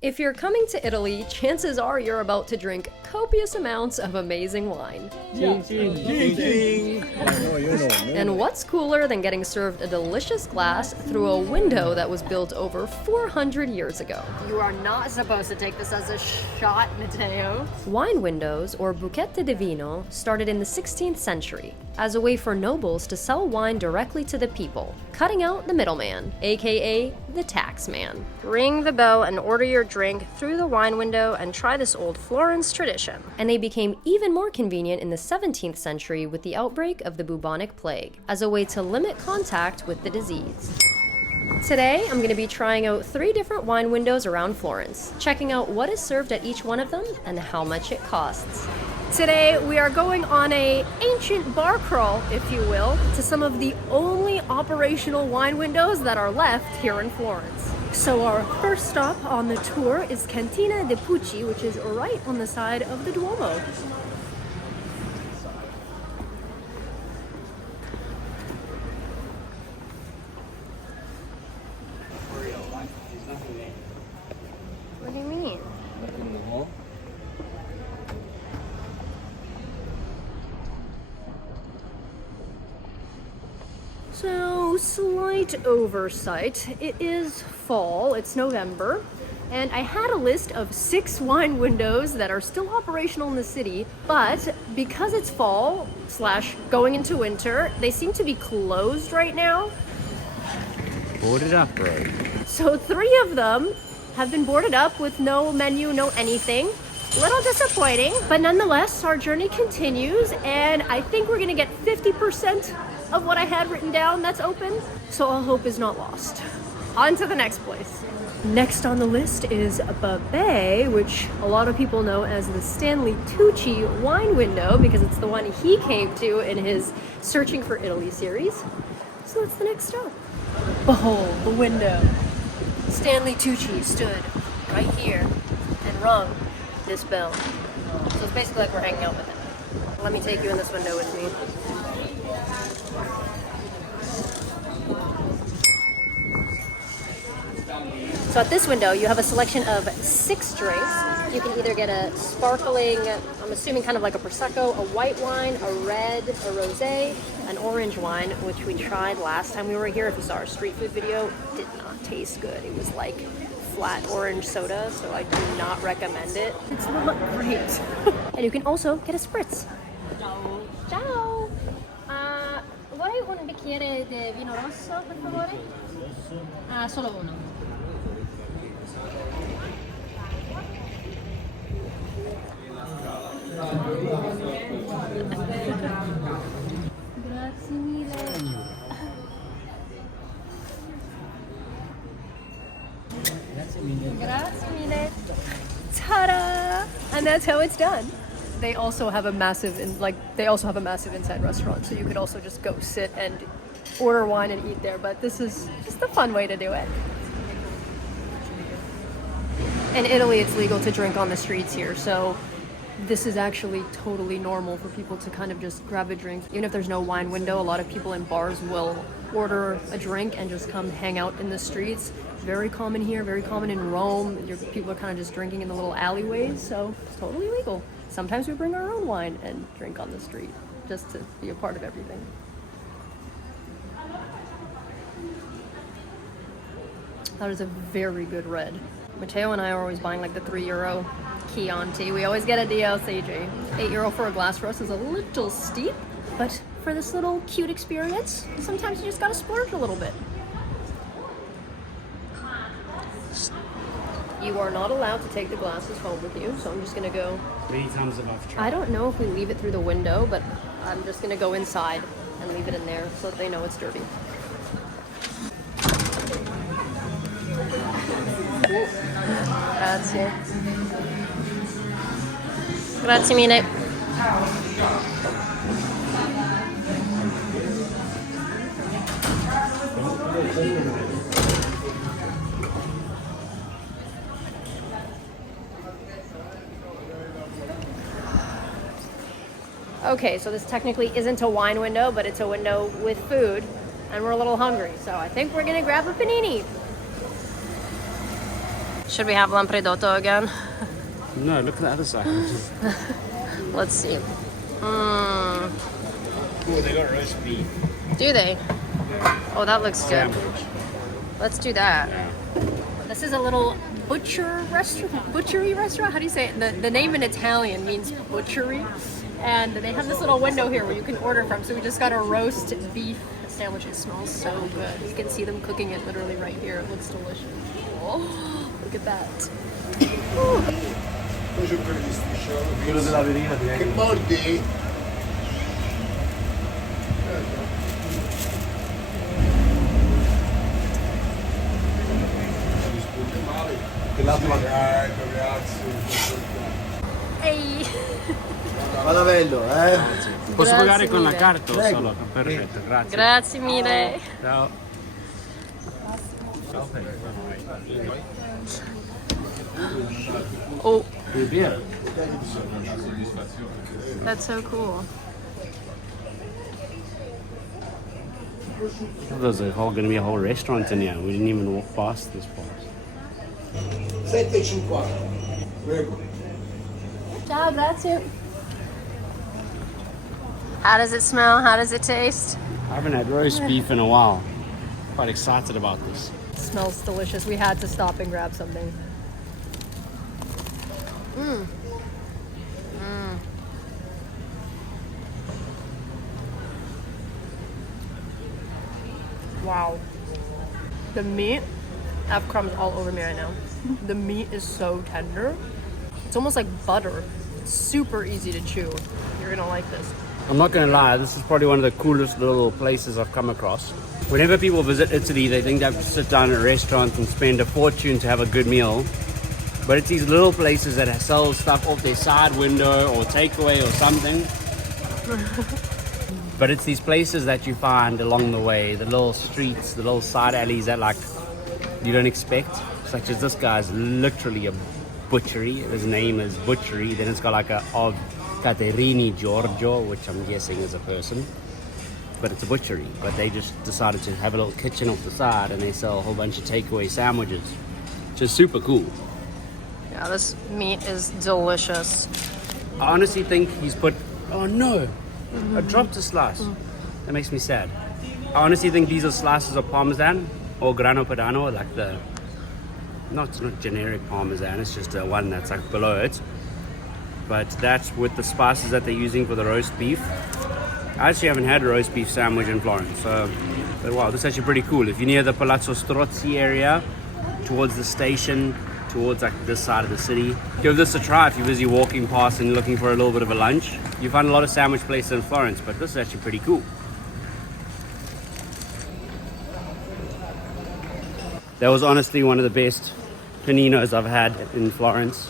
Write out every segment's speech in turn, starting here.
If you're coming to Italy, chances are you're about to drink copious amounts of amazing wine. And what's cooler than getting served a delicious glass through a window that was built over 400 years ago? You are not supposed to take this as a shot, Matteo. Wine windows, or Buchette del Vino, started in the 16th century as a way for nobles to sell wine directly to the people, cutting out the middleman, aka the tax man. Ring the bell and order your drink through the wine window and try this old Florence tradition. And they became even more convenient in the 17th century with the outbreak of the bubonic plague, as a way to limit contact with the disease. Today, I'm going to be trying out 3 different wine windows around Florence, checking out what is served at each one of them and how much it costs. Today, we are going on an ancient bar crawl, if you will, to some of the only operational wine windows that are left here in Florence. So our first stop on the tour is Cantina de Pucci, which is right on the side of the Duomo. What do you mean? So, slight oversight. It is fall, it's November, and I had a list of 6 wine windows that are still operational in the city, but because it's fall / going into winter, they seem to be closed right now. Boarded up, bro. So 3 of them have been boarded up with no menu, no anything. Little disappointing, but nonetheless, our journey continues, and I think we're gonna get 50% of what I had written down that's open, so all hope is not lost. On to the next place. Next on the list is Babae, which a lot of people know as the Stanley Tucci wine window because it's the one he came to in his Searching for Italy series. So that's the next stop. Behold the window. Stanley Tucci stood right here and rung this bell. So it's basically like we're hanging out with him. Let me take you in this window with me. So at this window, you have a selection of 6 drinks. You can either get a sparkling, I'm assuming kind of like a Prosecco, a white wine, a red, a rosé, an orange wine, which we tried last time we were here. If you saw our street food video, it did not taste good. It was like flat orange soda, so I do not recommend it. It's not great. And you can also get a spritz. Ciao. Ciao! Vuoi un bicchiere di vino rosso, per favore? Solo uno. Grazie mille. Grazie mille. Ta-da! And that's how it's done. They also have a massive, inside restaurant, so you could also just go sit and order wine and eat there. But this is just a fun way to do it. In Italy, it's legal to drink on the streets here, so this is actually totally normal for people to kind of just grab a drink. Even if there's no wine window, a lot of people in bars will order a drink and just come hang out in the streets. Very common here, very common in Rome. People are kind of just drinking in the little alleyways, so it's totally legal. Sometimes we bring our own wine and drink on the street just to be a part of everything. That is a very good red. Matteo and I are always buying like the €3 Chianti. We always get a DLCG. €8 for a glass for us is a little steep, but for this little cute experience, sometimes you just gotta splurge a little bit. You are not allowed to take the glasses home with you, so I'm just gonna go. 3 times above track. I don't know if we leave it through the window, but I'm just gonna go inside and leave it in there so that they know it's dirty. Grazie. Grazie mille. Okay, so this technically isn't a wine window, but it's a window with food, and we're a little hungry, so I think we're gonna grab a panini. Should we have lampredotto again? No, look at the other side. Let's see. Oh, they got roast beef. Do they? Oh, that looks good. Sandwich. Let's do that. Yeah. This is a little butchery restaurant. How do you say it? The name in Italian means butchery. And they have this little window here where you can order from. So we just got a roast beef sandwich. It smells so good. You can see them cooking it literally right here. It looks delicious. Oh, look at that. Quello della verina che mordi? Che l'altro Hey. Malavello, eh? Posso pagare con la mille. carta o Prego. solo? Perfetto, grazie. Grazie mille. Ciao. Oh, Beer. that's so cool. There's going to be a whole restaurant in here. We didn't even walk past this part. 7,50. Prego. Ciao, grazie. How does it smell? How does it taste? I haven't had roast beef in a while. Quite excited about this. It smells delicious. We had to stop and grab something. Wow. The meat, I have crumbs all over me right now. The meat is so tender. It's almost like butter. It's super easy to chew. You're gonna like this. I'm not going to lie, this is probably one of the coolest little places I've come across. Whenever people visit Italy, they think they have to sit down at a restaurant and spend a fortune to have a good meal. But it's these little places that sell stuff off their side window or takeaway or something. But it's these places that you find along the way, the little streets, the little side alleys that like you don't expect. Such as this guy's literally a butchery. His name is Butchery. Then it's got like a of Caterini Giorgio, which I'm guessing is a person. But it's a butchery. But they just decided to have a little kitchen off the side and they sell a whole bunch of takeaway sandwiches, which is super cool. Yeah, this meat is delicious. I honestly think he's put, oh no, I dropped a slice. That makes me sad. I honestly think these are slices of Parmesan or Grano Padano, like the, not generic Parmesan, it's just one that's like below it. But that's with the spices that they're using for the roast beef. I actually haven't had a roast beef sandwich in Florence, so, but wow, this is actually pretty cool. If you're near the Palazzo Strozzi area, towards the station, towards like this side of the city, give this a try if you're busy walking past and looking for a little bit of a lunch. You find a lot of sandwich places in Florence, but this is actually pretty cool. That was honestly one of the best paninos I've had in Florence.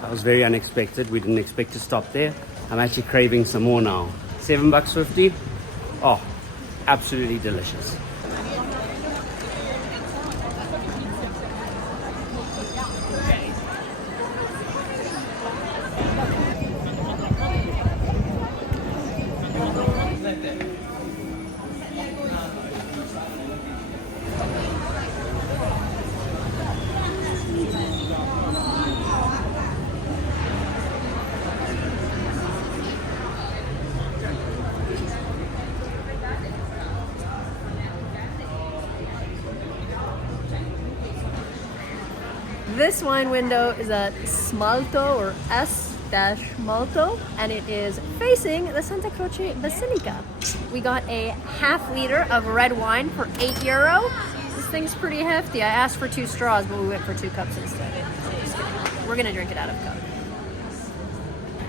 That was very unexpected. We didn't expect to stop there. I'm actually craving some more now. $7.50. Oh, absolutely delicious. This wine window is at sMalto or S-Malto, and it is facing the Santa Croce Basilica. We got a half liter of red wine for €8. This thing's pretty hefty. I asked for 2 straws, but we went for 2 cups instead. I'm just kidding. We're gonna drink it out of a cup.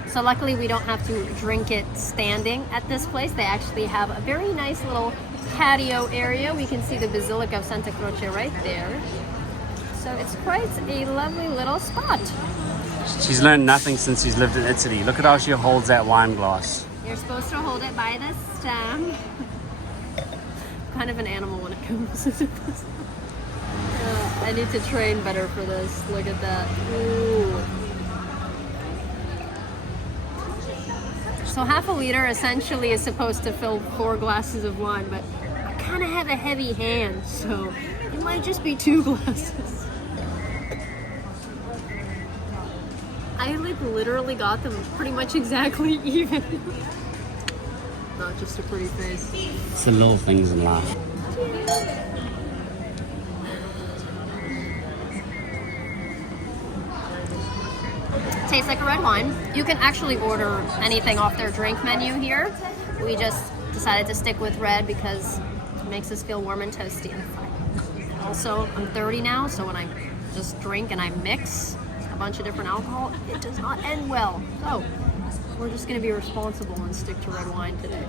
So luckily we don't have to drink it standing at this place. They actually have a very nice little patio area. We can see the Basilica of Santa Croce right there. So it's quite a lovely little spot. She's learned nothing since she's lived in Italy. Look at how she holds that wine glass. You're supposed to hold it by the stem. Kind of an animal when it comes to this. I need to train better for this. Look at that. Ooh. So half a liter essentially is supposed to fill 4 glasses of wine, but I kind of have a heavy hand, so it might just be 2 glasses. I like literally got them pretty much exactly even. Not just a pretty face. It's the little things in life. Tastes like a red wine. You can actually order anything off their drink menu here. We just decided to stick with red because it makes us feel warm and toasty. Also, I'm 30 now, so when I just drink and I mix a bunch of different alcohol, it does not end well. So, we're just gonna be responsible and stick to red wine today.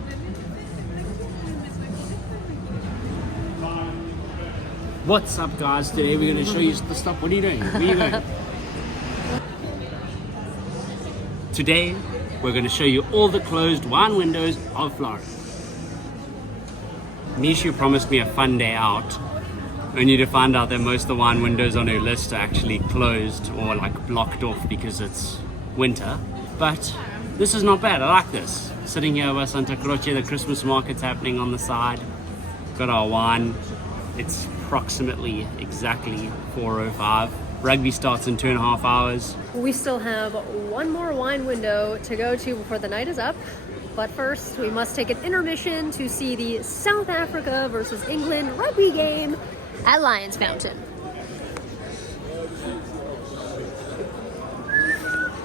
What's up, guys? Today we're going to show you the stuff. What are you doing? Where are you going? Today we're going to show you all the closed wine windows of Florence. Nishu promised me a fun day out, only to find out that most of the wine windows on her list are actually closed or like blocked off because it's winter. But this is not bad. I like this. Sitting here by Santa Croce, the Christmas market's happening on the side. Got our wine. It's approximately exactly 4:05. Rugby starts in 2.5 hours. We still have one more wine window to go to before the night is up. But first, we must take an intermission to see the South Africa versus England rugby game at Lions Fountain.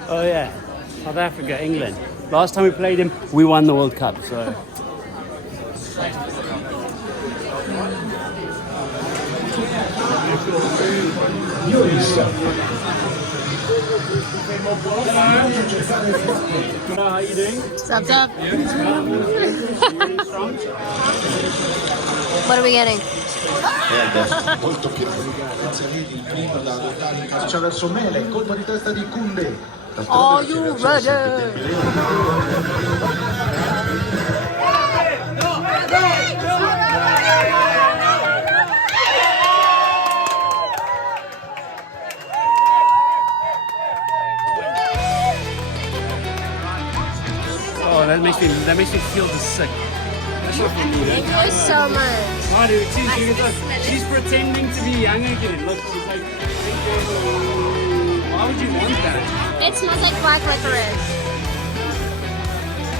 Oh yeah, South Africa, England. Last time we played him, we won the World Cup, so... How are you doing? What's up? What are we getting? Molto chiaro. Il primo da adottare in calcio verso Mele, colpo di testa di Kunde. Are you ready? Oh, that makes me feel the sick. That's not for me, Thank you so much. Oh, dude, she's pretending to be young again. Look, she's like, why would you want that? It smells like black licorice.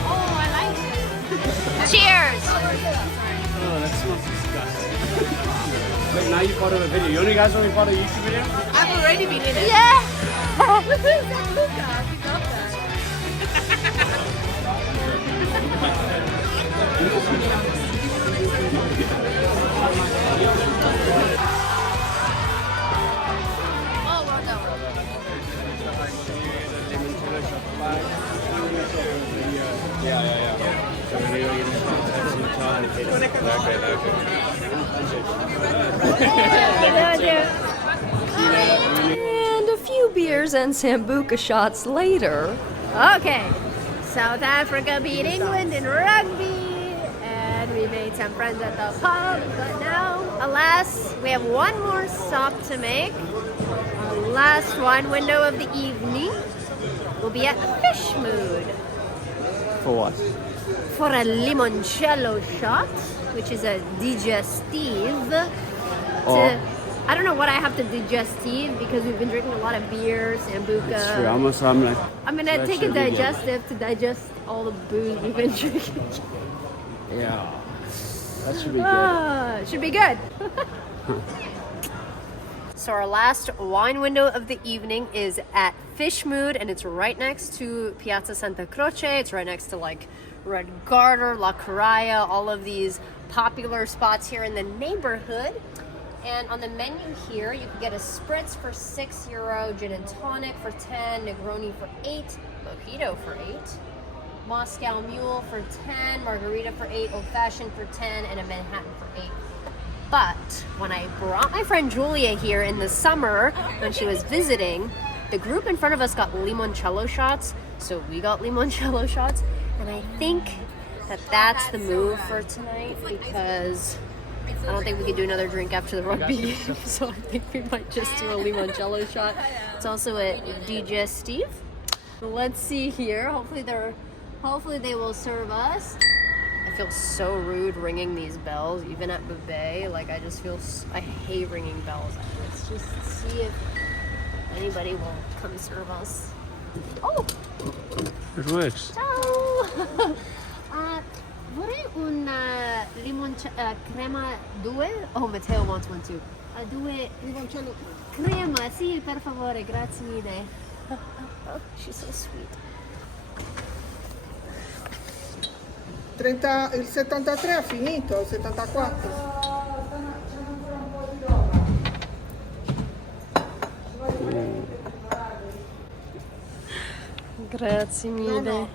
Oh, I like it. Cheers! Oh, that smells disgusting. Wait, now you're part of a video. You only guys want to be part of a YouTube video? I've already been in it. Yeah! And a few beers and sambuca shots later. Okay, South Africa beat England in rugby, and we made some friends at the pub, but now, alas, we have one more stop to make. Our last wine window of the evening will be at Fishmood For what? for a limoncello shot, which is a digestive. I don't know what I have to digestive because we've been drinking a lot of beer, sambuca. It's true. I'm like... I'm gonna take a digestive to digest all the booze we've been drinking. Yeah. That should be good. Should be good. So our last wine window of the evening is at Fishmood, and it's right next to Piazza Santa Croce. It's right next to like Red Garter, La Caraya, all of these popular spots here in the neighborhood. And on the menu here, you can get a spritz for €6, gin and tonic for 10, Negroni for 8, mojito for 8, Moscow Mule for 10, margarita for 8, old fashioned for 10, and a Manhattan for 8. But when I brought my friend Julia here in the summer when she was visiting, the group in front of us got limoncello shots, so we got limoncello shots, and I think that that's the move for tonight because I don't think we could do another drink after the rugby game, so I think we might just do a limoncello shot. It's also a digestive. Let's see here. Hopefully they will serve us. I feel so rude ringing these bells, even at Babae. Like I hate ringing bells. Let's just see if anybody will come serve us. Oh, It works. ciao! Vorrei un crema 2. Oh, Matteo wants one too. 2 limoncello crema, sì, per favore, grazie mille. She's so sweet. 30, il 73 ha finito, il 74. Grazie mille. No.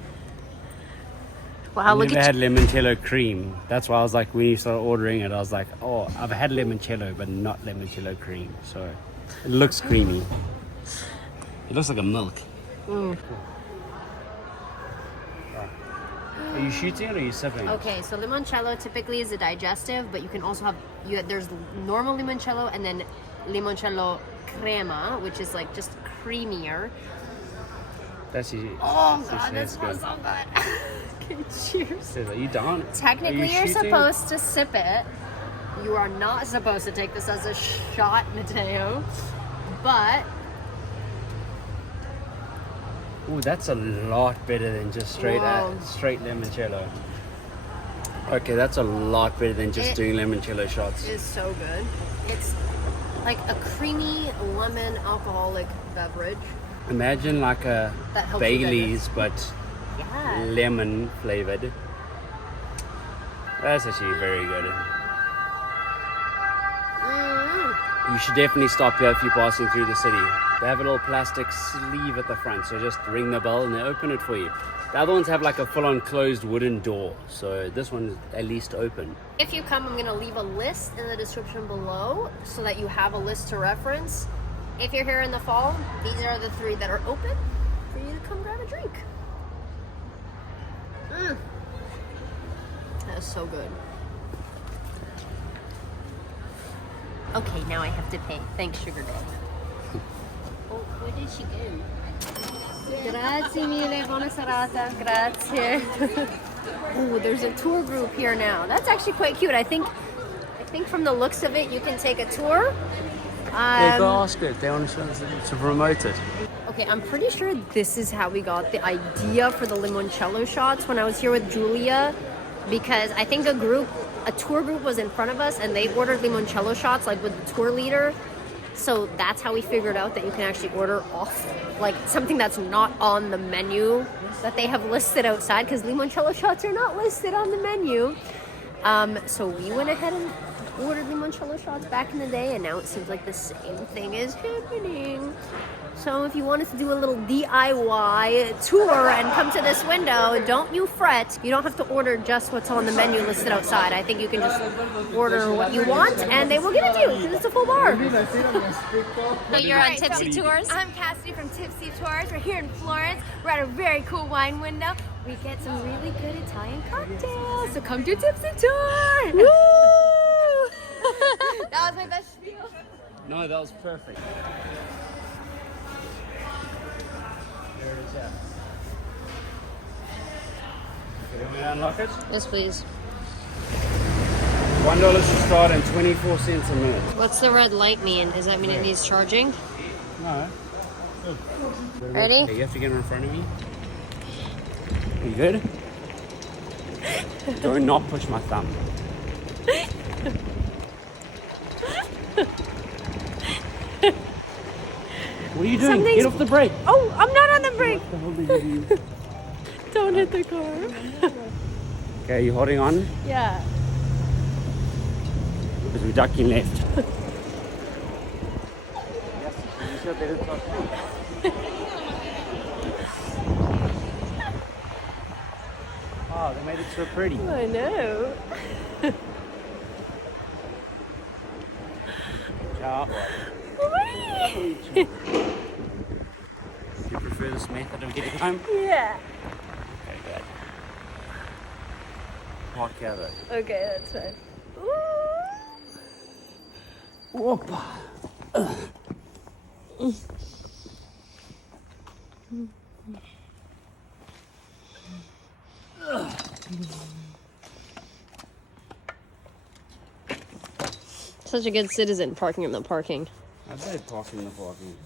Wow, I've look never at had limoncello cream. That's why I was like, when you started ordering it, I was like, oh, I've had limoncello, but not limoncello cream. So it looks creamy. It looks like a milk. Are you shooting it or are you sipping it? Okay, so limoncello typically is a digestive, but you can also have there's normal limoncello and then limoncello crema, which is like just creamier. That's easy. Oh That's god, this good. smells so good. Okay, cheers. Says, are you down? Technically, Are you you're shooting? supposed to sip it. You are not supposed to take this as a shot, Matteo. But Ooh, that's a lot better than just straight Whoa. straight limoncello. Okay, that's a lot better than just It doing limoncello shots. is so good. It's like a creamy lemon alcoholic beverage. Imagine like a That helps you Bailey's, but Yeah. lemon flavored. That's actually very good. You should definitely stop here if you're passing through the city. They have a little plastic sleeve at the front, so just ring the bell and they open it for you. The other ones have like a full-on closed wooden door, so this one is at least open. If you come, I'm going to leave a list in the description below so that you have a list to reference. If you're here in the fall, these are the 3 that are open for you to come grab a drink. That is so good. Okay, now I have to pay. Thanks, Sugar Daddy. Oh, where did she go? Grazie mille, buona serata. Grazie. Oh, there's a tour group here now. That's actually quite cute. I think from the looks of it, you can take a tour. Yeah, go ask it. They want to promote it. Okay, I'm pretty sure this is how we got the idea for the limoncello shots when I was here with Julia, because I think a tour group was in front of us and they ordered limoncello shots like with the tour leader. So that's how we figured out that you can actually order off like something that's not on the menu that they have listed outside, because limoncello shots are not listed on the menu. So we went ahead and ordered limoncello shots back in the day, and now it seems like the same thing is happening. So if you wanted to do a little DIY tour and come to this window, don't you fret. You don't have to order just what's on the menu listed outside. I think you can just order what you want and they will give it to you because it's a full bar. So you're on Tipsy Tours? I'm Cassidy from Tipsy Tours. We're here in Florence. We're at a very cool wine window. We get some really good Italian cocktails. So come do Tipsy Tour. Woo! That was my best spiel. No, that was perfect. There it is, yeah. Can we unlock it? Yes, please. $1 to start and 24 cents a minute. What's the red light mean? Does that mean it needs charging? No. Ready? Okay, you have to get in front of me. Are you good? Do not push my thumb. What are you doing? Get off the brake. Oh, I'm not on the brake. What the hell did you do? Don't hit the car. Okay, you holding on? Yeah. Because we're ducking left. Oh, they made it so pretty. I know. Ciao. Whee! Do you prefer this method of getting home? Yeah. Okay, good. Park here though. Okay, that's fine. Whoopa. Such a good citizen parking in the parking. I better park in the parking.